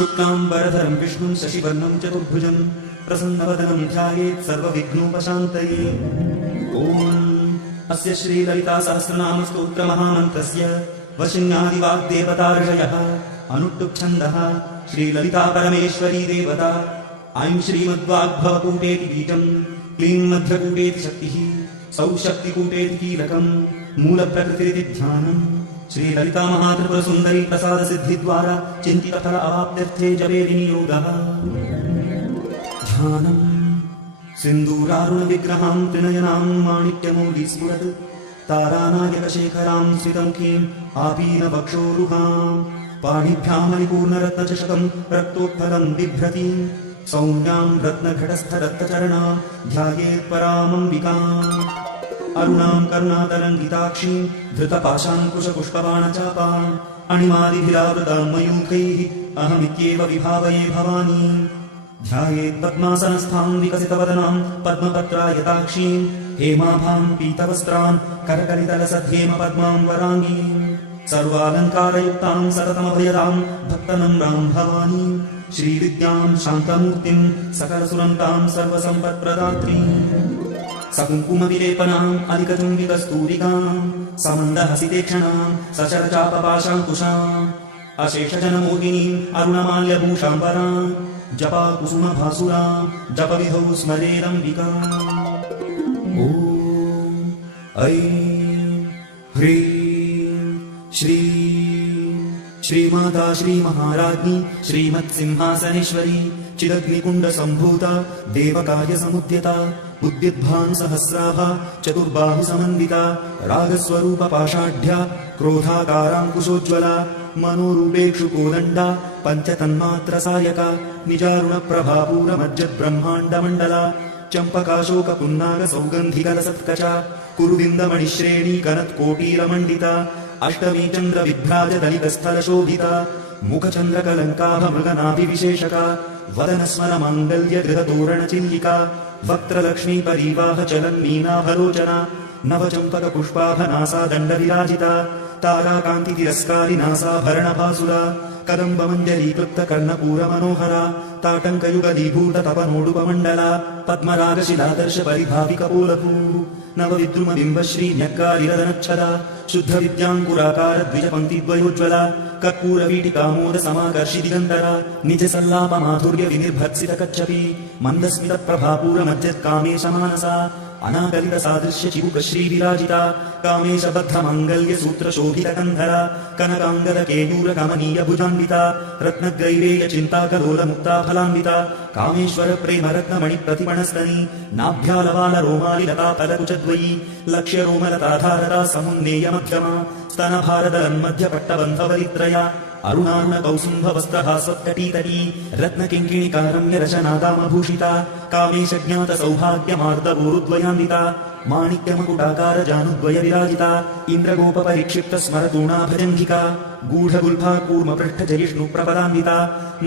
शुक्लाम्बरधरं विष्णुं शशिवर्णं चतुर्भुजं प्रसन्नवदनं ध्यायेत् सर्वविघ्नोपशान्तये। ॐ अस्य श्रीललितासहस्रनामस्तोत्रमहामन्त्रस्य वशिन्यादिवाग्देवतार्षयः अनुट्टुप्छन्दः श्रीललिता परमेश्वरी देवता। ऐं श्रीमद्वाग्भवकूटेति बीजं, क्लीं मध्यकूटेति शक्तिः, सौः शक्तिकूटेति कीलकं, मूलप्रकृतिरिति ध्यानम्। श्रीललिता महात्रिपुरसुन्दरी प्रसादसिद्धिद्वारा चिन्तितफल अवाप्त्यर्थे जपे विनियोगः। ध्यानम् सिन्दूरारुणविग्रहां त्रिनयनां माणिक्यमौलिस्फुरत् तारानायकशेखरां स्मितमुखीम् आपीनवक्षोरुहां पाणिभ्यां मणिपूर्णरत्नचषकं रक्तोत्पलं बिभ्रतीं सौम्यां रत्नघटस्थरक्तचरणां ध्यायेत्परामम्बिकाम्। अरुणां करुणातरङ्गिताक्षीं धृतपाशाङ्कुशपुष्पबाणचापाम् अणिमादिभिरावृतां मयूखैः अहमित्येव विभावये भवानीं। ध्यायेत् पद्मासनस्थां विकसितवदनां पद्मपत्रायताक्षीं हेमाभां पीतवस्त्रां करकलितलसद्धेम पद्मां वराङ्गीं सर्वालङ्कारयुक्तां सततमभयदां भक्तनम्रां भवानीं श्रीविद्यां शान्तमूर्तिं सकलसुरन्तां सर्वसम्पत्प्रदात्रीं सकुङ्कुमविलेपनाम् अधिकचुम्बिकस्तूरिकां समन्दहसितेक्षणां सचरचापपाशाङ्कुशाम् अशेषजनमोहिनीं अरुणमाल्यभूषाम्बरां जपाकुसुमभासुरां जपविधौ स्मरेदम्बिकाम्। ॐ ऐं ह्रीं श्रीं श्रीमाता श्रीमहाराज्ञी श्रीमत्सिंहासनेश्वरी चिदग्निकुण्डसम्भूता देवकार्यसमुद्यता उद्युद्भान् सहस्राभा चतुर्बाहुसमन्विता रागस्वरूपपाषाढ्या क्रोधाकाराङ्कुशोज्ज्वला मनोरूपेक्षुकोदण्डा पञ्चतन्मात्रसायका निजारुणप्रभापूरमज्जद्ब्रह्माण्डमण्डला चम्पकाशोकपुन्नागसौगन्धिकलसत्कचा कुरुविन्दमणिश्रेणी कनत्कोटीरमण्डिता अष्टमी चन्द्रविभ्राजदलितस्थलशोभिता मुखचन्द्रकलङ्काभमृगनाभिविशेषका वदनस्मरमाङ्गल्यगृहतोरणचिल्लिका वक्त्रलक्ष्मीपरीवाहचलन्मीनाभलोचना नवचम्पकपुष्पाभनासा दण्डविराजिता ताराकान्तितिरस्कारिनासाभरणभासुरा कदम्बमञ्जरीकृप्तकर्णपूरमनोहरा ताटङ्कयुगलीभूततपनोडुपमण्डला पद्मरागशिलादर्शपरिभाविकपोलभू नवविद्रुमबिम्बश्रीन्यक्कारिरदनच्छदा शुद्धविद्याङ्कुराकारद्विजपङ्क्तिद्वयोज्ज्वला कर्पूरवीटिकामोदसमाकर्षिदिगन्तरा निजसल्लापमाधुर्यविनिर्भर्त्सितकच्छपि मन्दस्मितप्रभापूरमज्जत्कामेशमानसा अनाकलितसादृश्यचिबुकश्रीविराजिता कामेशबद्धमङ्गल्यसूत्रशोभितकन्धरा कनकाङ्गदकेयूरकमनीयभुजान्विता रत्नग्रैवेयचिन्ताकलोलमुक्ता फलान्विता कामेश्वरप्रेमरत्नमणिप्रतिपणस्तनी नाभ्यालवालरोमालिलतापलकुचद्वयी लक्ष्यरोमलताधारता समुन्नेयमध्यमा स्तनभारदलन्मध्यपट्टबन्धवरित्रया अरुणारुणकौसुम्भवस्त्रहासत्कटीतटी रत्नकिङ्किणिकारम्यरचनादामभूषिता कामेशज्ञातसौभाग्यमार्दवोरुद्वयान्विता माणिक्यमकुटाकारजानुद्वयविराजिता इन्द्रगोपपरिक्षिप्तस्मरतूणाभजङ्घिका गूढगुल्फा कूर्मपृष्ठजयिष्णुप्रपदान्विता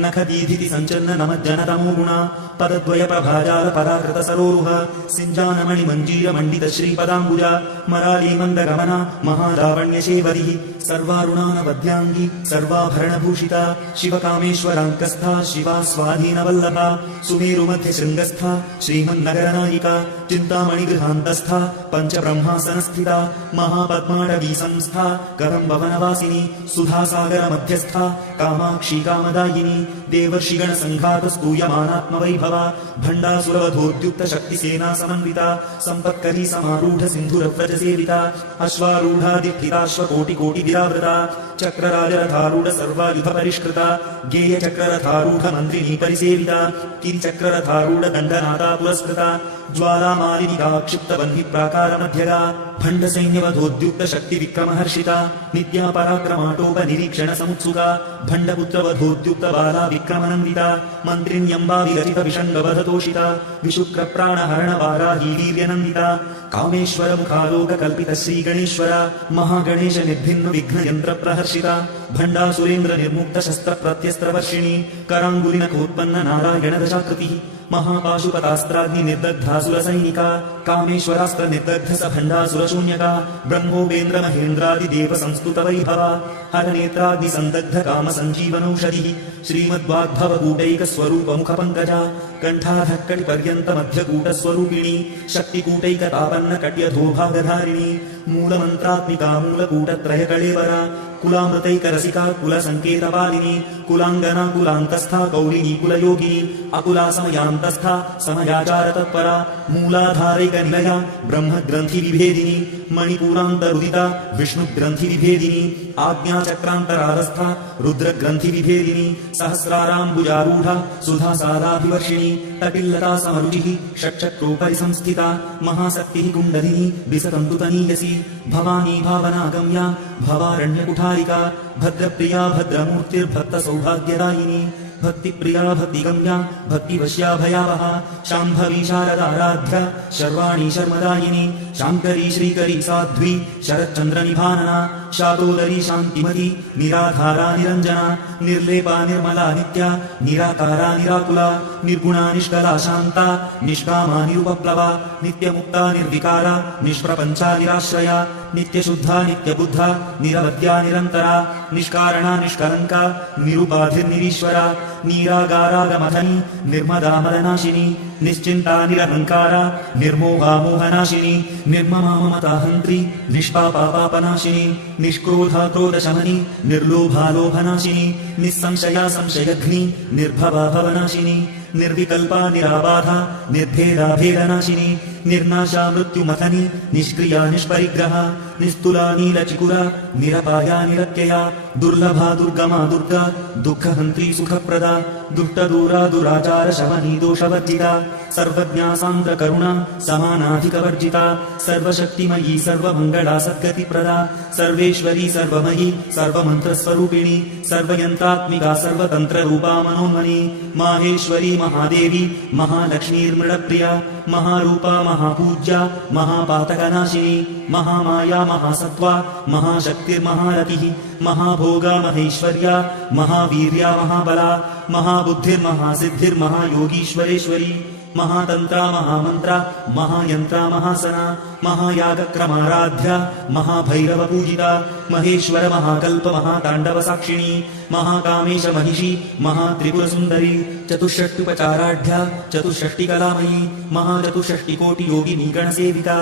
नखदीधिति सञ्चन्ननमज्जनतमोगुणा पदद्वयप्रभाजालपराकृतसरोरुहा सिञ्जानमणिमञ्जीरमण्डितश्रीपदाम्बुजा मरालीमन्दगमना महालावण्यशेवरिः सर्वारुणानवद्याङ्गी सर्वाभरणभूषिता शिवकामेश्वराङ्कस्था शिवा स्वाधीनवल्लभा सुमेरुमध्यशृङ्गस्था श्रीमन्नगरनायिका चिन्तामणिगृहान्तस्था पञ्चब्रह्मासनस्थिता महापद्माटवी संस्था कदम्बवनवासिनी सुधासागरमध्यस्था कामाक्षी कामदायिनी देवर्षिगणसङ्घातस्तूयमानात्मवैभवा भण्डासुरवधोद्युक्तशक्तिसेना समन्विता सम्पत्करी समारूढसिन्धुरव्रजसेविता अश्वारूढादित्थिताश्वकोटिकोटिभिरावृता चक्रराजरथारूढ सर्वायुधपरिष्कृता गेयचक्ररथारूढमन्त्रिणी परिसेविता किरिचक्ररथारूढ दण्डनाथा पुरस्कृता ज्वालामालिनिका क्षिप्तबन्धिप्राकारमध्यगा भण्डसैन्यवधोद्युक्तशक्तिविक्रमहर्षिता नित्या पराक्रमाटोपनिरीक्षणसमुत्सुका भण्डपुत्रवधोद्युक्तबाला विक्रमनन्दिता मन्त्रिण्यम्बाविरचितविषङ्गवधतोषिता विशुक्रप्राणहरणवाराही वीर्यनन्दिता कामेश्वरमुखालोककल्पितश्रीगणेश्वरा महागणेशनिर्भिन्नविघ्नयन्त्रप्रहर्षिता भण्डासुरेन्द्र निर्मुक्त शस्त्र प्रत्यस्त्रवर्षिणी कराङ्गुलिनकोत्पन्न नारायण दशाकृतिः महापाशुपतास्त्राग्नि निर्दग्धासुर सैनिका कामेश्वरास्त्र निर्दग्ध स भण्डासुर शून्यका ब्रह्मोपेन्द्र महेन्द्रादिदेव संस्तुत वैभवा हरनेत्राग्नि संदग्ध काम संजीवनौषधिः श्रीमद्वाग्भव कूटैक स्वरूप मुख पंकजा कंठाधक्कटि पर्यंत मध्य कूट स्वरूपिणी शक्तिकूटैक तापन्न कट्यधोभागधारिणी मूलमन्त्रात्मिका मूलकूटत्रय कळेवरा कुलामृतैक रसिका कुल संकेतपालिनी कुलांगना कुलांतस्था कौलिनी कुलयोगिनी अकुला समयान्तस्था समयाचार तत्परा मूलाधारैक निलया ब्रह्म ग्रंथि विभेदिनी मणिपुरान्तरुदिता विष्णु ग्रंथि विभेदिनी आज्ञाचक्रान्तरारस्था रुद्र ग्रंथि विभेदिनी सहस्राराम्बुजारूढा सुधा साराभिवर्षिणी तटिल्लता समरुचिः षट्चक्रोपरि संस्थिता महाशक्तिः कुण्डलिनी विसतन्तुतनीयसी भवानी भावनागम्या भवारण्यकुठारिका भद्रप्रिया भद्रमूर्तिर्भक्त सौभाग्यदायिनी भक्तिप्रिया भक्तिगम्या भक्तिवश्या भयावहा शाम्भवी शारदाराध्या शर्वाणी शर्मदायिनी शाङ्करी श्रीकरी साध्वी शरच्चन्द्रनिभानना शातोदरी शान्तिमती निराधारा निरञ्जना निर्लेपा निर्मला नित्या निराकारा निराकुला निर्गुणा निष्कला शान्ता निष्कामा निरुपप्लवा नित्यमुक्ता निर्विकारा निष्प्रपञ्चा निराश्रया नित्यशुद्धा नित्यबुद्धा निरवध्या निरन्तरा निष्कारणा निष्कलङ्का निरुपाधिर्निरीश्वरा नीरागारागमथनी निर्मदा मदनाशिनी निश्चिन्ता निरहङ्कारा निर्मोहा मोहनाशिनी निर्ममा ममताहन्त्री निष्पापा पापनाशिनी निष्क्रोधा क्रोधशमनी निर्लोभा लोभनाशिनी निस्संशया संशयघ्नी निर्भवा भवनाशिनी निर्विकल्पा निराबाधा निर्भेदा भेदनाशिनी निर्नाशा मृत्युमथनी निष्क्रिया निष्परिग्रहा निस्तुला नीलचिकुरा निरपाया निरत्यया दुर्लभा दुर्गमा दुर्गा दुःखहन्त्री सुखप्रदा दुष्टदूरा दुराचार शमनी दोषवर्जिता सर्वज्ञा सान्द्र करुणा समानाधिकवर्जिता सर्वशक्तिमयी सर्वमङ्गला सद्गतिप्रदा सर्वेश्वरी सर्वमयी सर्वमन्त्रस्वरूपिणी सर्वयन्त्रात्मिका सर्वतन्त्ररूपा मनोन्मनी माहेश्वरी महादेवी महालक्ष्मीर्मृडप्रिया महारूपा महापूज्या महापातकनाशिनी महामाया महासत्त्वा महाशक्तिर्महारतिः महाभोगा महेश्वर्या महावीर्या महाबला महाबुद्धिर्महासिद्धिर्महायोगीश्वरेश्वरी महातंत्रा महामंत्रा महायंत्रा महासना महायागक्रमाराध्या महाभैरव पूजिता महेश्वर महाकल्प महातांडव साक्षिणी महाकामेश महिषी महात्रिपुरसुंदरी चतुष्षष्ट्युपचाराढ्या चतुष्षष्टिकलामयी महाचतुष्षष्टिकोटि योगिनी गणसेविता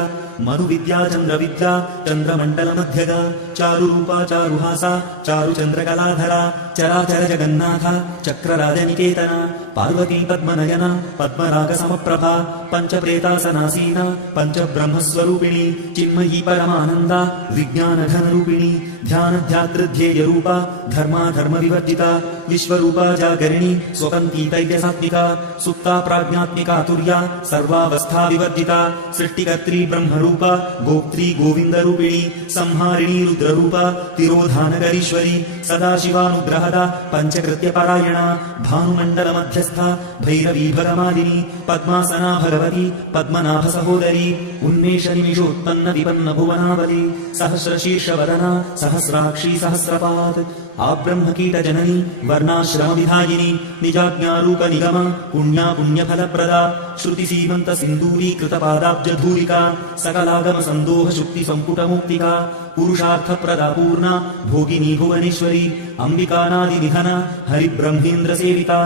मनुविद्या चंद्रविद्या चंद्रमण्डलमध्यगा चारुरूपा चारुहासा चारुचंद्रकलाधरा चराचर जगन्नाथा चक्रराजनिकेतना पार्वती पद्मनयना पद्मरागसमप्रभा पंचप्रेतासनासीना पंचब्रह्मस्वरूपिणी चिन्मयी परमानन्दा विज्ञानघनरूपिणी ध्यानध्यातृध्येयरूपा धर्माधर्मविवर्जिता विश्वरूपा जागरिणी स्वपन्ती तैजसात्मिका सुप्ता प्राज्ञात्मिका तुर्या सर्वावस्था विवर्जिता सृष्टिकर्त्री ब्रह्मरूपा गोप्त्री गोविन्दरूपिणी संहारिणी रुद्ररूपा तिरोधानगरीश्वरी सदाशिवानुग्रहदा पञ्चकृत्यपरायणा भानुमण्डलमध्यस्था भैरवी भगमालिनी पद्मासना भगवती पद्मनाभ सहोदरी उन्मेषनिमिषोत्पन्न विपन्न भुवनावली सहस्रशीर्षवदना सहस्राक्षी सहस्रपाद आब्रह्मकीटजननी वर्णाश्रमविधायिनी निजाज्ञारूप निगम पुण्या पुण्यफलप्रदा श्रुतिसीमन्त सिन्दूरीकृतपादाब्जधूलिका सकलागम सन्दोह शुक्ति संपुटमुक्तिका पुरुषार्थप्रदा पूर्णा भोगिनी भुवनेश्वरी अंबिकानादिनिधना हरिब्रह्मेन्द्र सेविता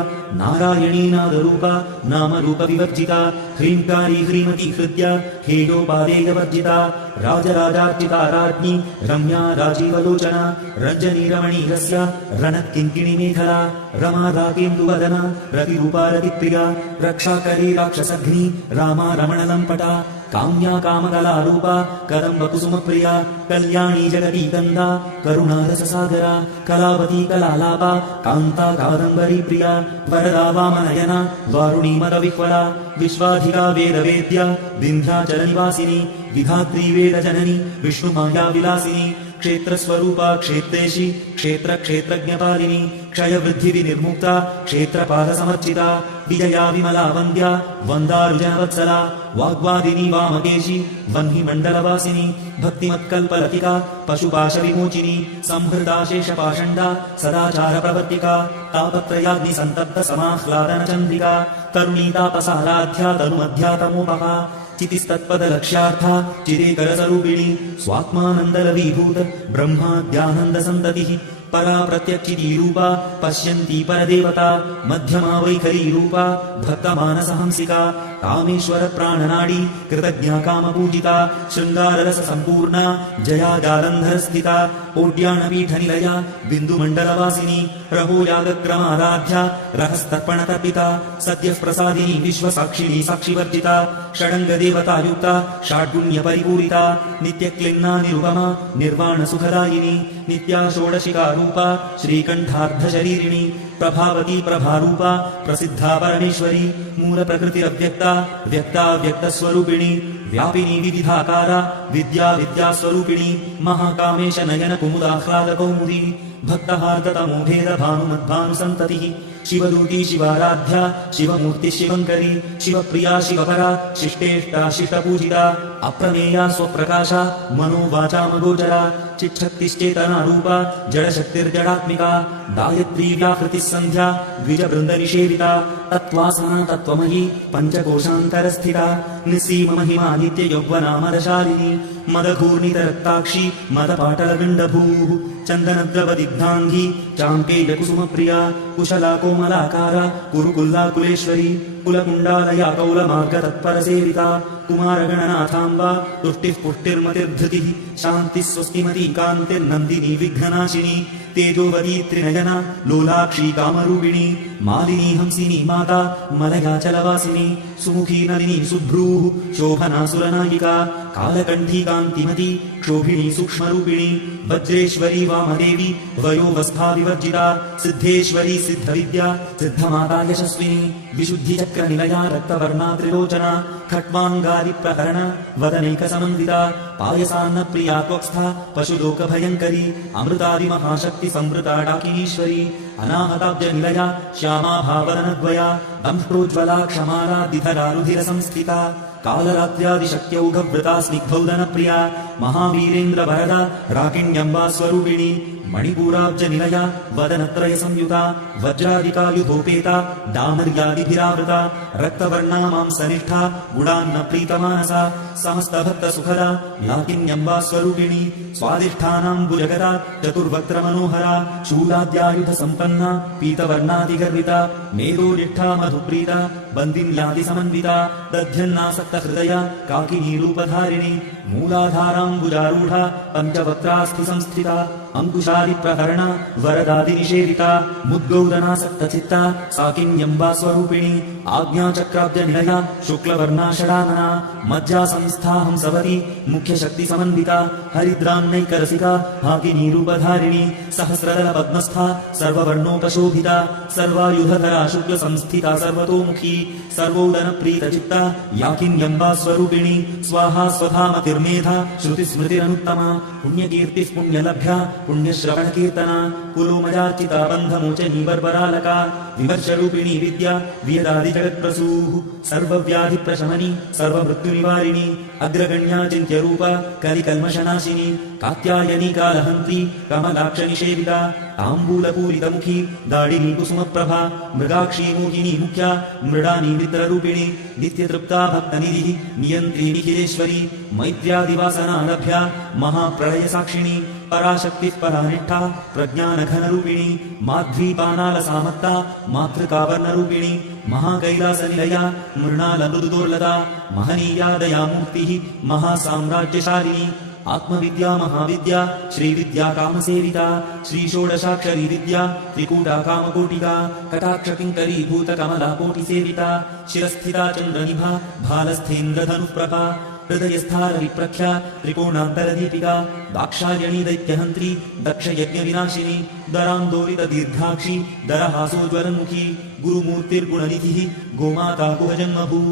नारायणी नादरूपा नामरूप विवर्जिता ह्रींकारी ह्रीमती हृद्या हेयोपादेयवर्जिता राजराजार्चिता राज्ञी रम्या राजीवलोचना रञ्जनी रमणीरस्या रणत्किङ्किणी मेखला रमा रागेन्दुवदना रतिरूपा रतिप्रिया रक्षाकरी राक्षसघ्नी रामा रमणलम्पटा काम्या कामकलारूपा कदम्बकुसुमप्रिया कल्याणी जगती कन्दा करुणारससागरा कलावती कलालापा कान्ता कादम्बरी प्रिया वरदा वामनयना वारुणी मदविह्वला विश्वाधिका वेदवेद्या विन्ध्याचलनिवासिनी विधात्री वेदजननी विष्णुमाया विलासिनी क्षेत्रस्वरूपा क्षेत्रेशी क्षेत्रक्षेत्रज्ञपालिनी क्षयवृद्धिविनिर्मुक्ता क्षेत्रपादसमर्चिता विजया विमला वन्द्या वन्दारुजनवत्सला वाग्वादिनी वामकेशी वह्निमण्डलवासिनी भक्तिमत्कल्पलतिका पशुपाशविमोचिनी संहृता शेषपाषण्डा सदाचारप्रवर्तिका तापत्रयाग्निसन्तप्तसमाह्लादनचन्द्रिका तरुणीतापसाराध्या तनुमध्यातमोपहा चितिस्तत्पदलक्ष्यार्था चिरेकरसरूपिणी स्वात्मानन्दलवीभूत ब्रह्माद्यानन्दसन्ततिः परा प्रत्यक्षितीरूपा पश्यन्ती परदेवता मध्यमा वैखरीरूपा भक्तमानसहंसिका कामेश्वर प्राणनाडी कृतज्ञा कामपूजिता शृङ्गाररससम्पूर्णा जया जालन्धरस्थिता ओड्याणपीठनिलया बिन्दुमण्डलवासिनी रहोयागक्रमाराध्या रहस्तर्पणतर्पिता सद्यः प्रसादिनी विश्वसाक्षिणी साक्षिवर्जिता षडङ्गदेवतायुक्ता षड्गुण्यपरिपूरिता नित्यक्लिन्ना निरुपमा निर्वाणसुखदायिनी नित्या षोडशिका रूपा श्रीकण्ठार्धशरीरिणी प्रभावती प्रभारूपा प्रसिद्धा परमेश्वरी मूलप्रकृतिरव्यक्ता व्यक्ता व्यक्तस्वरूपिणी व्यापिनी विविधाकारा विद्या विद्यास्वरूपिणी महाकामेश नयन कुमुदाह्लादकौमुदी भक्तहार्दतमोभेद भानुमद्भानुसन्ततिः शिवदूती शिवाराध्या शिवमूर्ति शिवङ्करी शिवप्रिया शिवपरा शिष्टेष्टा शिष्टपूजिता अप्रमेया स्वप्रकाशा मनोवाचामगोचरा चिच्छक्तिश्चेतना रूपा जडशक्तिर्जडात्मिका गायत्री व्याहृतिः सन्ध्या द्विजवृन्दनिषेविता तत्त्वासना तत्त्वमयी पञ्चकोशान्तरस्थिता निस्सीममहिमादित्ययौवनामदशालिनी मदघूर्णितरक्ताक्षी मदपाटलगण्डभूः चन्दनद्रवदिग्धाङ्गी चाम्पेयकुसुमप्रिया कुशला कोमलाकारा कुरुकुल्लाकुलेश्वरी कुलकुण्डालया कौलमार्गतत्परसेविता कुमारगणनाथाम्बा तुष्टिः पुष्टिर्मतिर्धृतिः शान्तिः स्वस्तिमती कान्तिर्नन्दिनी विघ्ननाशिनी तेजोवती त्रिनयना लोलाक्षी कामरूपिणी मालिनी हंसिनी माता मलयाचलवासिनी सुमुखी नलिनी सुभ्रूः शोभना सुरनायिका कालकण्ठी कान्तिमती क्षोभिणी सूक्ष्मरूपिणी वज्रेश्वरी वामदेवी वयोवस्था विवर्जिता सिद्धेश्वरी सिद्धविद्या सिद्धमाता यशस्विनी विशुद्धिचक्रनिलया रक्तवर्णा त्रिलोचना खट्वाङ्गारिप्रहरण वदनैकसमन्विता पायसान्नप्रिया त्वक्स्था पशुलोकभयङ्करी अमृतादिमहाशक्ति संवृता डाकिनीश्वरी अनाहताब्जनिलया श्यामा भावनद्वया दंष्ट्रोज्ज्वला क्षमालादिधरारुधिरसंस्थिता कालरात्र्यादिशक्त्यौघवृता स्निग्धौदनप्रिया महावीरेन्द्रवरदा राकिण्यम्बा स्वरूपिणी मणिपूराब्जनिलया वदनत्रयसंयुता वज्रादिकायुधोपेता दामर्यादिभिरावृता रक्तवर्णा मांसनिष्ठा गुणान्नप्रीतमानसा समस्तभक्तसुखदा लाकिन्यम्बा स्वरूपिणी स्वादिष्ठानाम्बुजगदा चतुर्वक्त्रमनोहरा शूलाद्यायुधसम्पन्ना पीतवर्णादिगर्विता मेरोनिष्ठा मधुप्रीता बन्दिन्यादिसमन्विता दध्यन्नासक्तहृदया काकिनीरूपधारिणी मूलाधाराम्बुजारूढा पञ्चवक्त्रास्थिसंस्थिता अंकुशादिप्रहरणा वरदादिनिषेविता मुद्गौदनासक्तचित्ता साकिन्यम्बा स्वरूपिणी आज्ञाचक्राब्जनिलया शुक्लवर्णा षडानना मज्जासंस्था हंसवती मुख्यशक्तिसमन्विता हरिद्रान्नैकरसिका हाकिनीरूपधारिणी सहस्रदलपद्मस्था सर्ववर्णोपशोभिता सर्वायुधधरा शुक्लसंस्थिता सर्वतोमुखी सर्वोदनप्रीतचित्ता याकिन्यम्बा स्वरूपिणी स्वाहा स्वधामतिर्मेधा श्रुतिस्मृतिरनुत्तमा पुण्यकीर्तिः पुण्यलभ्या पुण्यश्रवणकीर्तना कुलोमजाचिता बन्धमोचनी बर्बरालका विमर्शरूपिणी विद्या वेदादिजगत्प्रसूः सर्वव्याधिप्रशमनी सर्वमृत्युनिवारिणी अग्रगण्या चिन्त्यरूपा कलिकल्मषनाशिनी कात्यायनी कालहन्त्री कमलाक्षनिषेविता ताम्बूलपूरितमुखी दाडिनी कुसुमप्रभा मृगाक्षी मोहिनी मुख्या मृडानी मित्ररूपिणी नित्यतृप्ता भक्तनिधिः नियन्त्री निखिलेश्वरी मैत्र्यादिवासनालभ्या महाप्रलयसाक्षिणी पराशक्तिः परानिष्ठा प्रज्ञानघनरूपिणी माध्वीपानालसामत्ता मातृकावर्णरूपिणी महाकैलासनिलया मृणालमृदुदोर्लता महनीया दयामूर्तिः महासाम्राज्यशालिनी आत्मविद्या महाविद्या श्रीविद्या कामसेविता श्रीषोडशाक्षरी विद्या त्रिकूटा कामकोटिका कटाक्षकिङ्करी भूतकमलाकोटिसेविता शिरस्थिता चन्द्रनिभा भालस्थेन्द्रधनुःप्रभा हृदयस्था रविप्रख्या त्रिकोणान्तरदीपिका दाक्षायणी दैत्यहन्त्री दक्षयज्ञविनाशिनी दरान्दोलितदीर्घाक्षी दरहासोज्वलन्मुखी गुरुमूर्तिर्गुणनिधिः गोमाता कुहजन्मभूः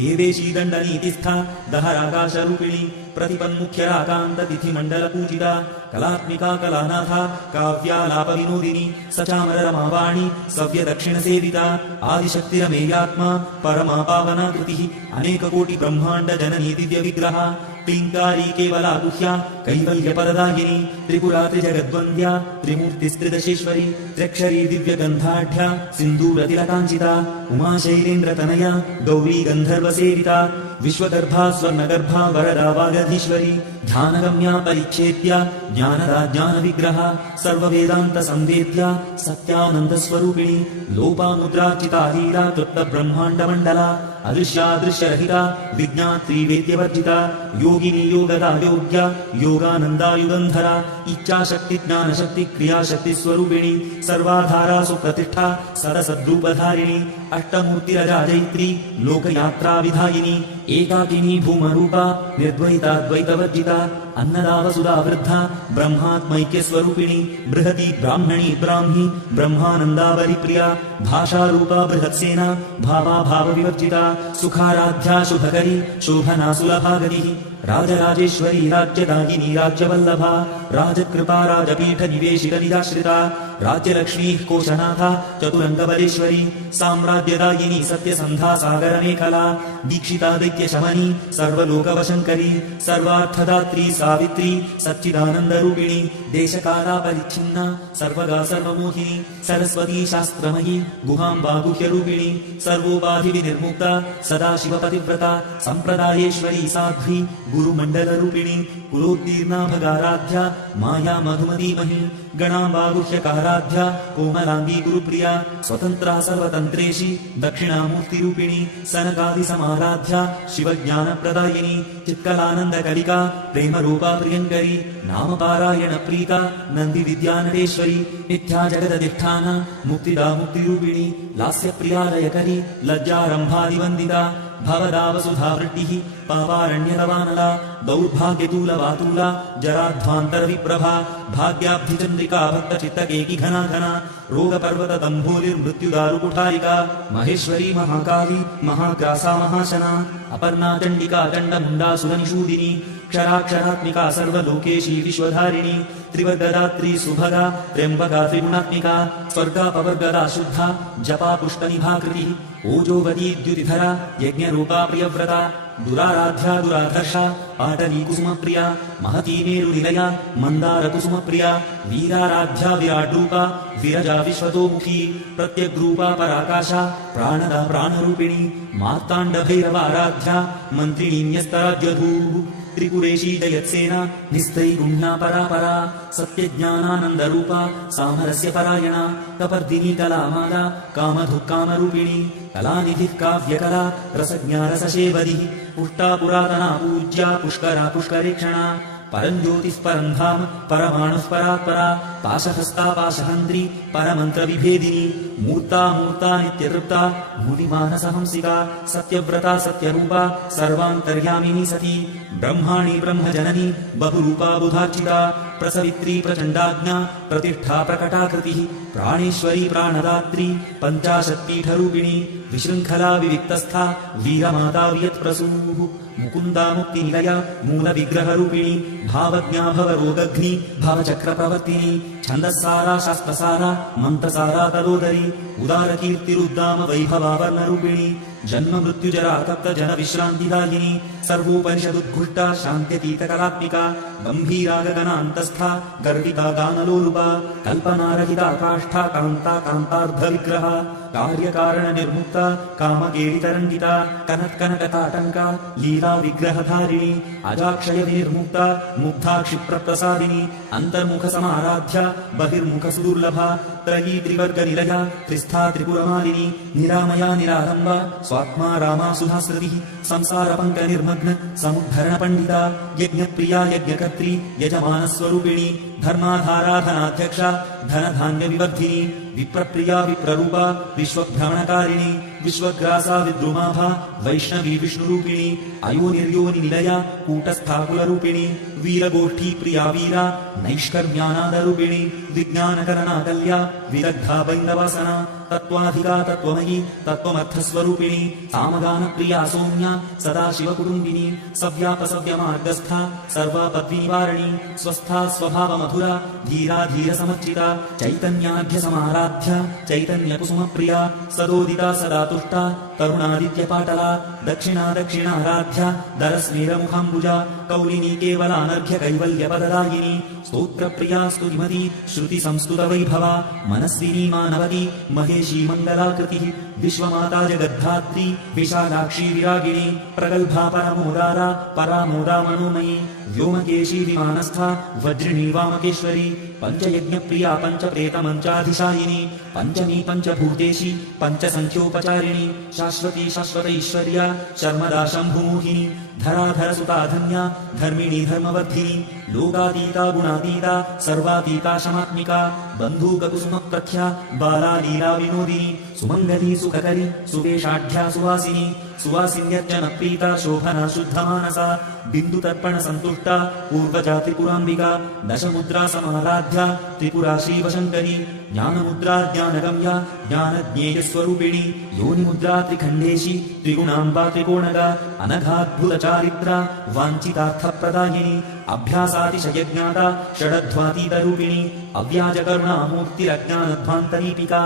देवेशी दण्डनीतिस्था दहराकाशरूपिणी प्रतिपन्मुख्यराकान्ततिथिमण्डलपूजिता कलात्मिका कलानाथा काव्यालापविनोदिनी सचामररमावाणी सव्यदक्षिणसेविता आदिशक्तिरमेयात्मा परमा पावना कृतिः अनेककोटिब्रह्माण्डजननी दिव्यविग्रहा क्लीङ्कारी केवला गुह्या कैवल्यपरदायिनी त्रिपुरा त्रिजगद्वन्द्या त्रिमूर्तिस्त्रिदशेश्वरी त्र्यक्षरी दिव्यगन्धाढ्या सिन्दूरतिलकाञ्चिता उमाशैलेन्द्रतनया गौरी गन्धर्वसेविता विश्वगर्भा स्वर्णगर्भा वरदा वागधीश्वरी ध्यानगम्या परिच्छेद्या ज्ञानदा ज्ञानविग्रहा सर्ववेदान्तसंवेद्या सत्यानन्दस्वरूपिणी लोपामुद्रार्चिता हीरा तृप्तब्रह्माण्डमण्डला अदृश्यादृश्यरहिता विज्ञात्री वेद्यवर्जिता योगिनी योगदा योग्या योगानन्दायुगन्धरा इच्छाशक्ति ज्ञानशक्ति क्रियाशक्ति स्वरूपिणी सर्वाधारा सुप्रतिष्ठा सदसद्रूपधारिणी अष्टमूर्तिरजाजैत्री लोकयात्रा विधायिनी एकाकिनी भूमरूपा निर्द्वैताद्वैतवर्जिता अन्नदा वसुधा वृद्धा ब्रह्मात्मैक्यस्वरूपिणी बृहती ब्राह्मणी ब्राह्मी ब्रह्मानन्दावरिप्रिया भाषारूपा बृहत्सेना भावा भावविवर्जिता सुखाराध्या शुभकरी शोभना सुलभागतिः राजराजेश्वरी राज्यदायिनी राज्यवल्लभा राजकृपा राजपीठनिवेशितनिजाश्रिता राज्यलक्ष्मीः कोशनाथा चतुरङ्गबलेश्वरी साम्राज्यदायिनी सत्यसन्धा सागरमेखला दीक्षिता दैत्यशमनी सर्वलोकवशङ्करी सर्वार्थदात्री सावित्री सच्चिदानन्दरूपिणी देशकालापरिच्छिन्ना सर्वगा सर्वमोहिनी सरस्वती शास्त्रमयी गुहाम्बा गुह्यरूपिणी सर्वोपाधिविनिर्मुक्ता सदाशिवपतिव्रता सम्प्रदायेश्वरी साध्वी गुरुमण्डलरूपिणी कुलोत्तीर्णा भगाराध्या माया मधुमतीमही गणाम्बा गुह्यकाराध्या कोमलाङ्गी गुरुप्रिया स्वतन्त्रा सर्वतन्त्रेशी दक्षिणामूर्तिरूपिणी सनकादिसमाराध्या शिवज्ञानप्रदायिनी चित्कलानन्दकलिका प्रेमरूपा प्रियङ्करी नामपारायणप्रीता नन्दिविद्यानटेश्वरी मिथ्या जगदधिष्ठाना मुक्तिदा मुक्तिरूपिणी लास्यप्रियालयकरी लज्जारम्भादिवन्दिता भवदावसुधावृष्टिः पापारण्यतवानला दौर्भाग्यतूलवातूला जराध्वान्तरविप्रभा भाग्याब्धिचन्द्रिका भक्तचित्तकेकी घना घना रोगपर्वतदम्भोलिर्मृत्युदारुकुठारिका महेश्वरी महाकाली महाग्रासा महाशना अपर्णा चण्डिका चण्डमुण्डा सुरनिषूदिनी क्षराक्षरात्मिका सर्वलोकेशी विश्वधारिणी त्रिवर्गदात्री सुभगा त्र्यम्बका त्रिगुणात्मिका स्वर्गापवर्गदा शुद्धा जपा पुष्पनिभाकृतिः ओजोवती द्युतिधरा यज्ञरूपा प्रियव्रता दुराराध्या दुराधर्षा पाटली कुसुमप्रिया महती मेरुनिलया मन्दारकुसुमप्रिया वीराराध्या विराड्रूपा विरजा विश्वतोमुखी प्रत्यग्रूपा पराकाशा प्राणदा प्राणरूपिणी मार्ताण्डभैरवाराध्या मन्त्रिणीन्यस्तराज्यधूः त्रिपुरेशी जयत्सेना निस्तैगुण्या परापरा सत्यज्ञानानन्दरूपा सामरस्य परायणा कपर्दिनी कलामाला कामधुक्कामरूपिणी कलानिधिः काव्यकला रसज्ञा रसशेवदिः पुष्टा पुरातना पूज्या पुष्करा पुष्करेक्षणा परञ्ज्योतिः परं धाम परमाणुः परात्परा पाशहस्ता पाशहन्त्री परमन्त्रविभेदिनी मूर्ता मूर्ता नित्यतृप्ता भूतिमानसहंसिका सत्यव्रता सत्यरूपा सर्वान्तर्यामिनी सती ब्रह्माणि ब्रह्मजननी बहुरूपा बुधार्चिता प्रसवित्री प्रचण्डाज्ञा प्रतिष्ठा प्रकटाकृतिः प्राणेश्वरी प्राणदात्री पञ्चाशत्पीठरूपिणी विशृङ्खला विविक्तस्था वीरमाता वियत्प्रसूः मुकुन्दा मुक्तिनिलया मूलविग्रहरूपिणी भावज्ञा भवरोगघ्नी भवचक्रप्रवर्तिनी छन्दस्सारा शास्त्रसारा मन्त्रसारा तलोदरी उदारकीर्तिरुद्दाम वैभवावर्णरूपिणी जन्म मृत्युजरा तप्त जन विश्रान्तिदायिनी सर्वोपनिषदुद्घुष्टा शान्त्यतीतकलात्मिका गम्भीरा गगनान्तस्था गर्विता गानलोलुपा कल्पनारहिता काष्ठा कान्ता कान्तार्धविग्रहा कार्यकारणनिर्मुक्ता कामकेलितरङ्गिता कनत्कनकताटङ्का लीला विग्रहधारिणी अजाक्षयविनिर्मुक्ता मुग्धा क्षिप्रप्रसादिनी अन्तर्मुखसमाराध्या बहिर्मुखसुदुर्लभा त्रयी त्रिवर्गनिलया त्रिस्था त्रिपुरमालिनी निरामया निरालम्बा स्वात्मा रामा सुधास्रतिः संसारपङ्कनिर्मग्न समुद्धरणपण्डिता यज्ञप्रिया यज्ञकर्त्री यजमानस्वरूपिणी धर्माधारा धनाध्यक्षा धनधान्यविवर्धिनी विप्रप्रिया विप्ररूपा विश्वभ्रमणकारिणी विश्वग्रासा विद्रुमाभा वैष्णवी विष्णुरूपिणी अयोनिर्योनि निलया कूटस्थाकुलरूपिणी वीरगोष्ठी प्रिया वीरा नैष्कर्म्यानादरूपिणी विज्ञानकरणाकल्या विदग्धा बैन्दवासना तत्त्वाधिका तत्त्वमयी तत्त्वमर्थस्वरूपिणी सामगानप्रिया सौम्या सदाशिवकुटुम्बिनी सव्यापसव्यमार्गस्था सर्वापद्विनिवारिणी स्वस्था स्वभावमधुरा धीरा धीरसमर्चिता चैतन्याढ्यसमाराध्या चैतन्यकुसुमप्रिया सदोदिता सदा तुष्टा करुणादित्यपाटला दक्षिणा दक्षिणाराध्या दरस्मेरमुखाम्बुजा कौलिनी केवलानर्घ्य कैवल्यपददायिनी स्तोत्रप्रिया स्तुतिमती श्रुतिसंस्तुतवैभवा मनस्विनी मानवती महेशी मङ्गलाकृतिः विश्वमाता जगद्धात्री विशालाक्षी विरागिणी प्रगल्भा परमोदारा परामोदा मनोमयी व्योमकेशी विमानस्था वज्रिणी वामकेश्वरी पञ्चयज्ञप्रिया पञ्चप्रेतमञ्चाधिशायिनी पञ्चमी पञ्चभूतेशी पञ्चसङ्ख्योपचारिणी शाश्वती शाश्वतैश्वर्या शर्मदा शम्भुमोहिनी धराधरसुता धन्या धर्मिणी धर्मवर्धिनी लोकातीता गुणातीता सर्वातीता शमात्मिका बन्धूककुसुमप्रख्या बाला लीला विनोदिनी सुमङ्गली सुखकरी सुवेशाढ्या सुवासिनी सुवासिन्यर्चनप्रीता शोभना शुद्धमानसा बिन्दुतर्पण सन्तुष्टा पूर्वजा त्रिपुराम्बिका दशमुद्रा समाराध्या त्रिपुरा श्रीवशङ्करी ज्ञानमुद्रा ज्ञानगम्या ज्ञानज्ञेयस्वरूपिणी योनिमुद्रा त्रिखण्डेशी त्रिगुणाम्बा त्रिकोणगा अनघाद्भुतचारित्रा वाञ्छितार्थप्रदायिनी अभ्यासातिशयज्ञाता षडध्वातीतरूपिणी अव्याजकरुणामूर्तिरज्ञानध्वान्तरीपिका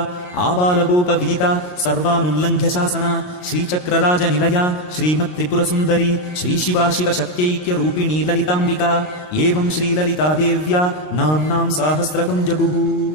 आबालगोपगीता सर्वानुल्लङ्घ्य शासना श्रीचक्रराजनिलया श्रीमत्त्रिपुरसुन्दरी श्रीशिवा शिवशक्त्यैक्यरूपिणी ललिताम्बिका एवं श्रीललितादेव्या नाम्नां साहस्रकं जगुः।